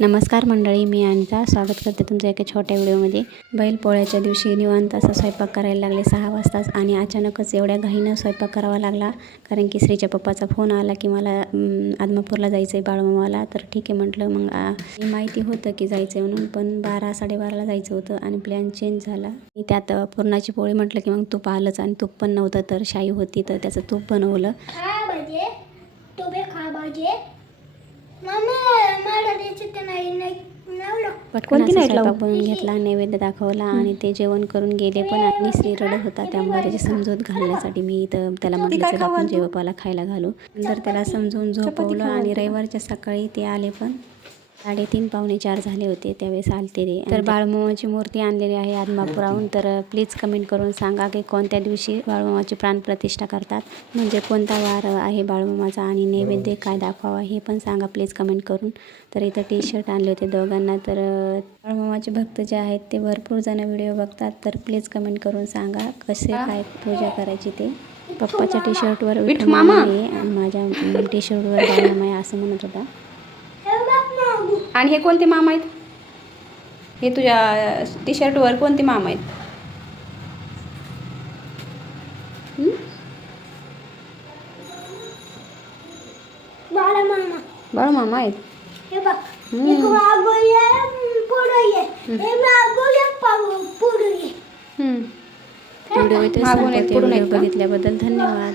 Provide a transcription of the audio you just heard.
नमस्कार मंडळी, मी अनिता स्वागत करते तुमच्या एका छोट्या व्हिडिओमध्ये। बैलपोळ्याच्या दिवशी निवांत असा स्वयंपाक करायला लागले 6 वाजताच आणि अचानकच एवढ्या घाईनं स्वयंपाक करावा लागला, कारण की श्रीच्या पप्पाचा फोन आला की मला आदमापूरला जायचं आहे बाळूमामाला। तर ठीक आहे म्हटलं, मग माहिती होतं की जायचं आहे म्हणून, पण 12-12:30ला जायचं होतं आणि प्लॅन चेंज झाला। त्यात पुरणाची पोळी म्हटलं की मग तूप आलंच आणि तूप पण नव्हतं, तर शाई होती तर त्याचं तूप बनवलं। पटकन असा स्वयंपाक बनवून घेतला, नैवेद्य दाखवला आणि ते जेवण करून गेले पण। आणि श्री रडत होता, त्यामुळे त्याची समजूत घालण्यासाठी मी इथं त्याला म्हटलं चला आपण जेवपाला खायला घालू। नंतर त्याला समजून झोपवलं आणि रविवारच्या सकाळी ते आले पण 3:30-4 झाले होते त्यावेळेस आलते ते। तर बाळूमामाची मूर्ती आणलेली आहे आदमापुराहून। तर प्लीज कमेंट करून सांगा की कोणत्या दिवशी बाळूमामाची प्राणप्रतिष्ठा करतात, म्हणजे कोणता वार आहे बाळूमामाचा आणि नैवेद्य काय दाखवावा हे पण सांगा प्लीज कमेंट करून। तर इथं टी-शर्ट आणले होते दोघांना। तर बाळूमामाचे भक्त जे आहेत ते भरपूर जण व्हिडिओ बघतात, तर प्लीज कमेंट करून सांगा कसे काय पूजा करायची ते। पप्पाच्या टी-शर्टवर विठू मामा आहे आणि माझ्या टी-शर्टवर बाळूमामा आहे असं म्हणत होता। आणि हे कोणते मामा आहेत? हे तुझ्या टी-शर्टवर कोणते मामा आहेत? बाळूमामा आहेत। व्हिडिओ इथे संपवते। व्हिडिओ बघितल्याबद्दल धन्यवाद।